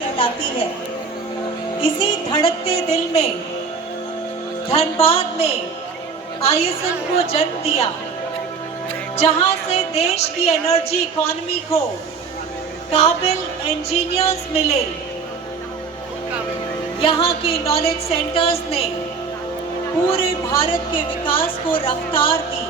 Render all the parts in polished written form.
लाती है। इसी धड़कते दिल में धनबाद में आईएसएम को जन्म दिया, जहां से देश की एनर्जी इकोनॉमी को काबिल इंजीनियर्स मिले। यहाँ के नॉलेज सेंटर्स ने पूरे भारत के विकास को रफ्तार दी।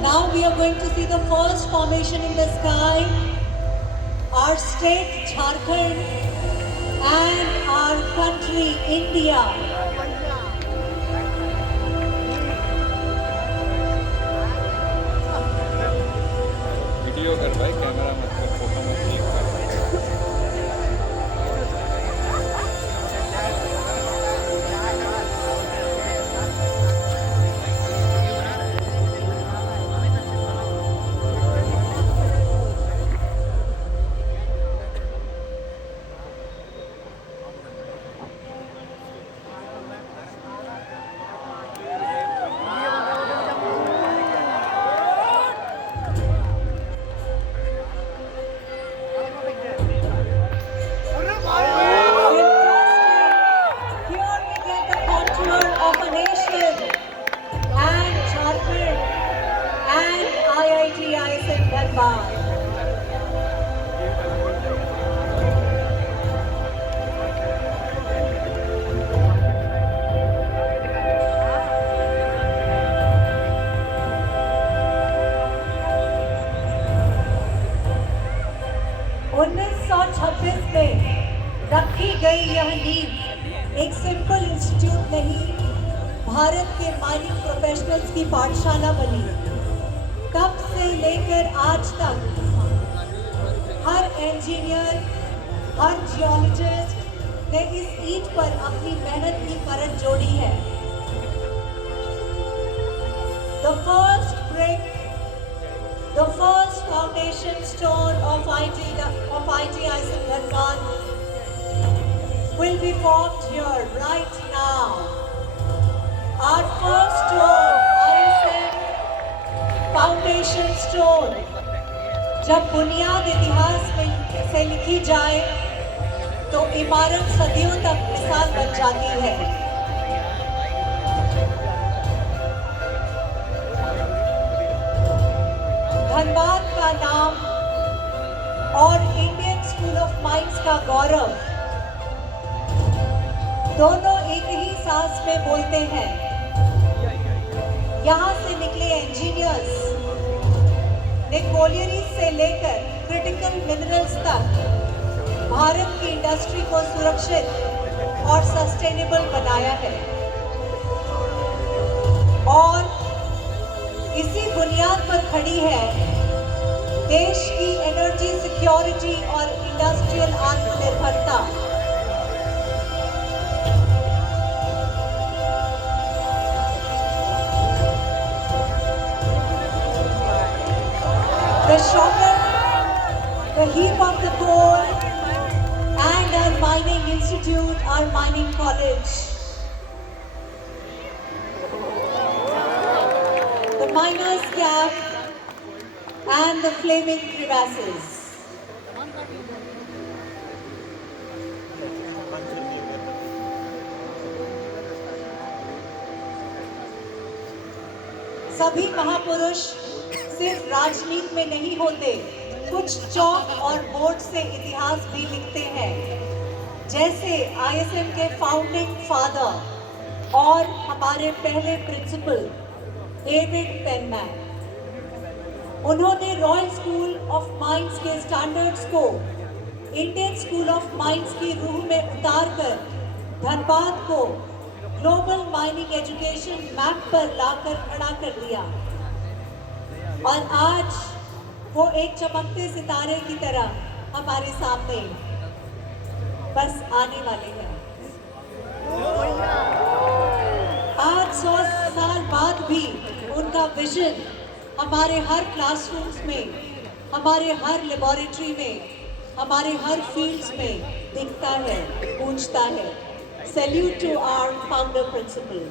Now we are going to see the first formation in the sky, our state Jharkhand and our country India. Video कर भाई, कैमरा मत कर, फोटो मत क्लिक कर। धनबाद। में रखी गई यह नींव एक सिंपल इंस्टीट्यूट नहीं, भारत के माइनिंग प्रोफेशनल्स की पाठशाला बनी। कब से लेकर आज तक हर इंजीनियर, हर जियोलॉजिस्ट ने इस ईंट पर अपनी मेहनत की परत जोड़ी है। The first brick, the first foundation stone of IISM Dhanbad will be formed here right now. Our first stone, IISM foundation stone, जब बुनियाद इतिहास में से लिखी जाए तो इमारत सदियों तक मिसाल बन जाती है। धनबाद का नाम और इंडियन स्कूल ऑफ माइंस का गौरव दोनों एक ही सांस में बोलते हैं। यहाँ से निकले इंजीनियर्स ने कोलियरी से लेकर क्रिटिकल मिनरल्स तक भारत की इंडस्ट्री को सुरक्षित और सस्टेनेबल बनाया है, और इसी बुनियाद पर खड़ी है देश की एनर्जी सिक्योरिटी और इंडस्ट्रियल आत्मनिर्भरता। The shocker, the heap of the coal, and our mining institute, our mining college. The miners' camp and the flaming crevasses. सभी महापुरुष सिर्फ राजनीति में नहीं होते, कुछ चौक और बोर्ड से इतिहास भी लिखते हैं, जैसे आईएसएम के फाउंडिंग फादर और हमारे पहले प्रिंसिपल डेविड पेनमैन। उन्होंने रॉयल स्कूल ऑफ माइंस के स्टैंडर्ड्स को इंडियन स्कूल ऑफ माइंस की रूह में उतारकर धनबाद को ग्लोबल माइनिंग एजुकेशन मैप पर लाकर खड़ा कर दिया, और आज वो एक चमकते सितारे की तरह हमारे सामने बस आने वाले हैं। आज 100 साल बाद भी उनका विजन हमारे हर क्लासरूम्स में, हमारे हर लेबोरेटरी में, हमारे हर फील्ड्स में दिखता है, गूंजता है। Salute to our founder principal.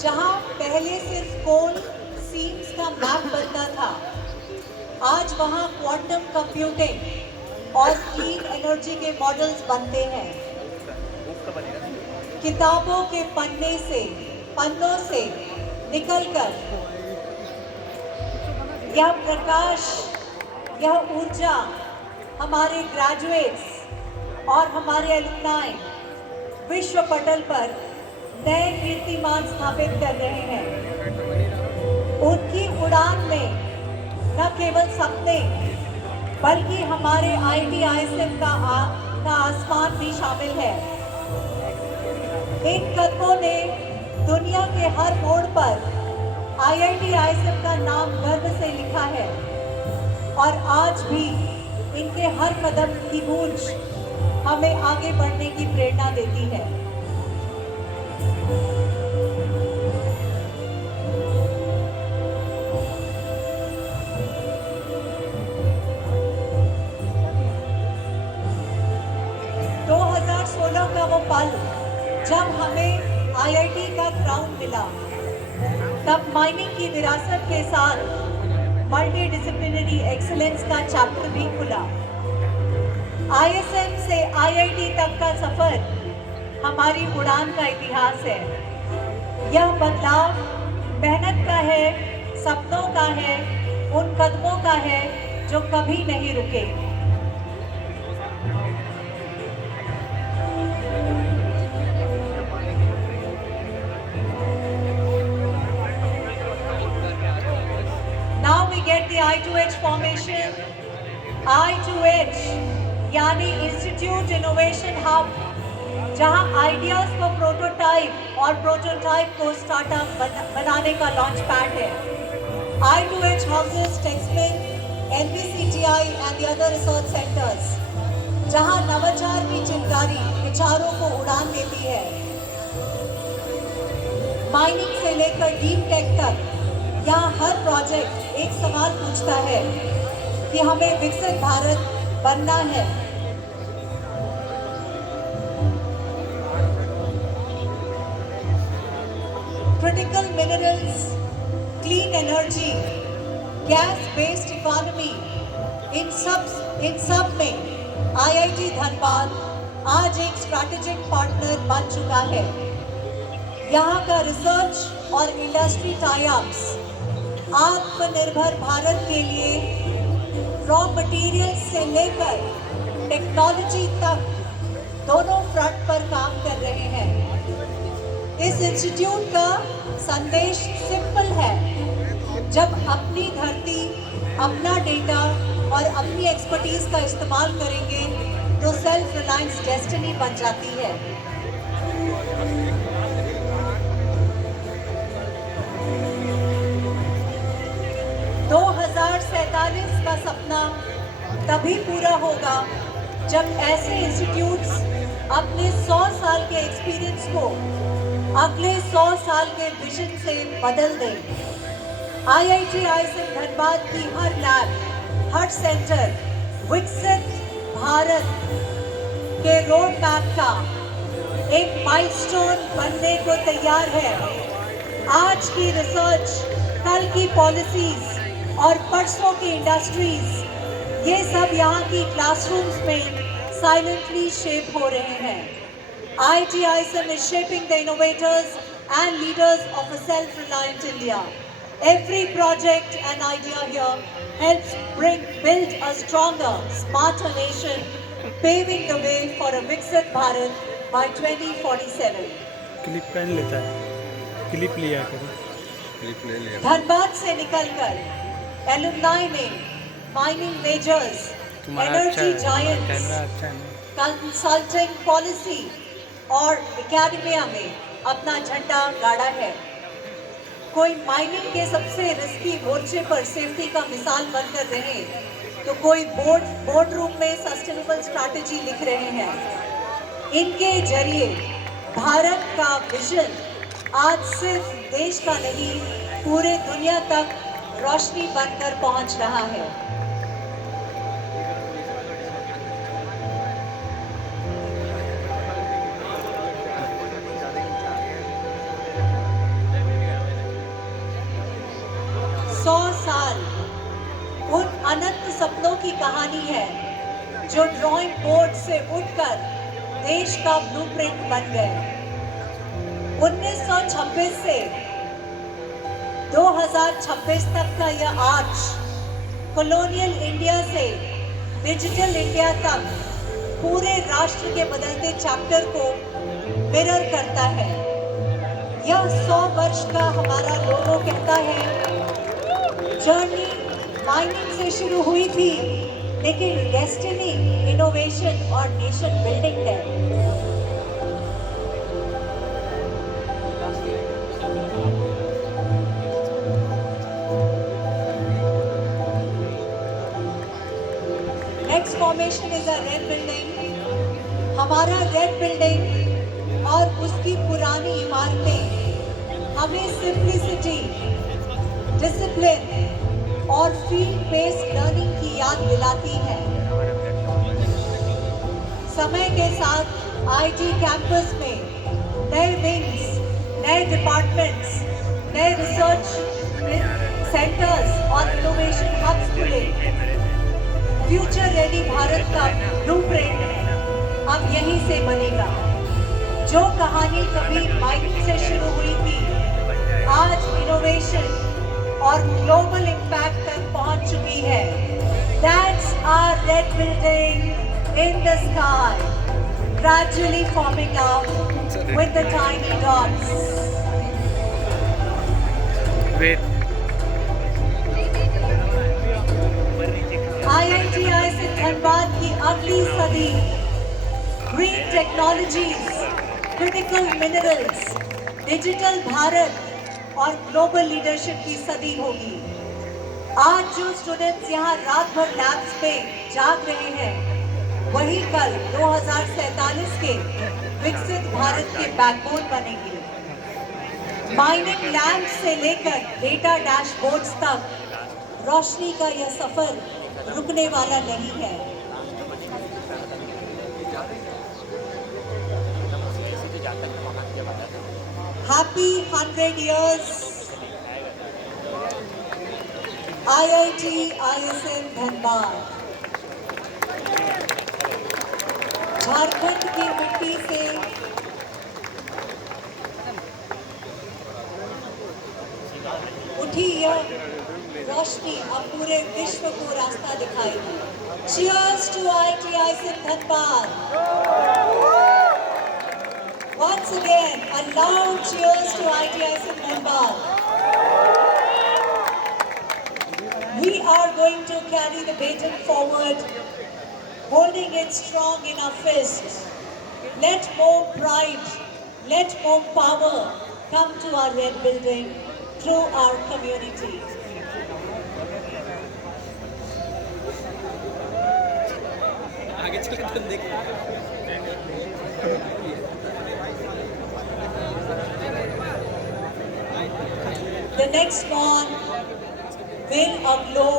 जहां पहले सिर्फ कोल सीम्स का मैप बनता था, आज वहां क्वांटम कंप्यूटिंग और क्लीन एनर्जी के मॉडल्स बनते हैं। किताबों के पन्नों से निकलकर यह प्रकाश, यह ऊर्जा हमारे ग्रेजुएट्स और हमारे एलुमनाई विश्व पटल पर नए कीर्तिमान स्थापित कर रहे हैं। उनकी उड़ान में न केवल सपने बल्कि हमारे IIT-ISM का आसमान भी शामिल है। इन कदमों ने दुनिया के हर मोड़ पर IIT-ISM का नाम गर्व से लिखा है और आज भी इनके हर कदम की गूंज हमें आगे बढ़ने की प्रेरणा देती है। का वो पल जब हमें IIT का क्राउन मिला, तब माइनिंग की विरासत के साथ मल्टी डिसिप्लिनरी एक्सीलेंस का चैप्टर भी खुला। ISM से IIT तक का सफर हमारी उड़ान का इतिहास है। यह बदलाव मेहनत का है, सपनों का है, उन कदमों का है जो कभी नहीं रुके। Get the I2H formation. I2H यानी इंस्टीट्यूट इनोवेशन हब, जहां आइडियाज को प्रोटोटाइप और प्रोटोटाइप को स्टार्टअप बनाने का लॉन्च पैड है। I2H houses TechSpin, NVCTI and the other research centers, जहां नवाचार की चिंगारी विचारों को उड़ान देती है। माइनिंग से लेकर डीप टेक तक यहाँ हर प्रोजेक्ट एक सवाल पूछता है कि हमें विकसित भारत बनना है। Critical minerals, clean energy, gas based economy, इन सब में IIT धनबाद आज एक स्ट्रैटेजिक पार्टनर बन चुका है। यहाँ का रिसर्च और इंडस्ट्री टाई-अप्स आत्मनिर्भर भारत के लिए रॉ मटेरियल्स से लेकर टेक्नोलॉजी तक दोनों फ्रंट पर काम कर रहे हैं। इस इंस्टीट्यूट का संदेश सिंपल है, जब अपनी धरती, अपना डेटा और अपनी एक्सपर्टीज का इस्तेमाल करेंगे तो सेल्फ रिलायंस डेस्टिनी बन जाती है। का सपना तभी पूरा होगा जब ऐसे इंस्टीट्यूट्स अपने 100 साल के एक्सपीरियंस को अगले 100 साल के विजन से बदल दें। IIT-ISM धनबाद की हर लैब, हर सेंटर विकसित भारत के रोड मैप का एक माइलस्टोन बनने को तैयार है। आज की रिसर्च, कल की पॉलिसीज और परसों की इंडस्ट्रीज, ये सब यहाँ की क्लासरूम्स में साइलेंटली शेप हो रहे हैं। IIT-ISM is shaping the innovators and leaders of a self-reliant India. Every project and idea here helps build a stronger, smarter nation, paving the way for a Viksit Bharat by 2047. Clip pen लेता है, clip लिया करो। Clip ले लिया। धनबाद से निकलकर alumni में mining measures तुम्हारा अच्छा एनर्जी है, कैमरा जायंट्स, अच्छा है ना। कंसल्टिंग पॉलिसी और एकेडमिया में अपना झंडा गाड़ा है। कोई माइनिंग के सबसे रिस्की मोर्चे पर सेफ्टी का मिसाल बनकर रहे, तो कोई बोर्ड रूम में सस्टेनेबल स्ट्रैटेजी लिख रहे हैं। इनके जरिए भारत का विजन आज सिर्फ देश का नहीं, पूरे दुनिया तक रोशनी बनकर पहुंच रहा है। साल उन अनंत सपनों की कहानी है जो ड्राइंग बोर्ड से उठकर देश का ब्लूप्रिंट बन गए। 1926 से 2026 तक का यह आर्च कॉलोनियल इंडिया से डिजिटल इंडिया तक पूरे राष्ट्र के बदलते चैप्टर को मिरर करता है। यह 100 वर्ष का हमारा लोगो कहता है, जर्नी माइनिंग से शुरू हुई थी, लेकिन डेस्टिनी इनोवेशन और नेशन बिल्डिंग है। Next formation is a red building. हमारा रेड बिल्डिंग और उसकी पुरानी इमारतें हमें सिंप्लिसिटी, डिसिप्लिन और फील्ड बेस्ड लर्निंग की याद दिलाती है। समय के साथ आईटी कैंपस में नए विंग्स, नए डिपार्टमेंट्स, नए रिसर्च सेंटर्स और इनोवेशन हब्स खुले। फ्यूचर रेडी भारत का ब्लूप्रिंट अब यहीं से बनेगा। जो कहानी कभी माइनिंग से शुरू हुई थी, आज इनोवेशन और ग्लोबल इम्पैक्ट तक पहुंच चुकी है। That's our red building in the sky, gradually forming up with the tiny dots. Wait. IITI Dhanbad की अगली सदी green technologies, critical minerals, digital Bharat और ग्लोबल लीडरशिप की सदी होगी। आज जो स्टूडेंट्स यहाँ रात भर लैब्स पे जाग रहे हैं, वही कल 2047 के विकसित भारत के बैकबोन बनेंगे। माइनिंग लैंड से लेकर डेटा डैशबोर्ड्स तक रोशनी का यह सफर रुकने वाला नहीं है। Happy 100 years IIT ISM Dhanbad. Jharkhand की मिट्टी से उठी यह रोशनी अब पूरे विश्व को रास्ता दिखाएगी। Cheers to IIT ISM Dhanbad. Once again, a loud cheers to IIT ISM Dhanabaad. We are going to carry the baton forward, holding it strong in our fists. Let more pride, let more power come to our red building through our community. The next one will aglow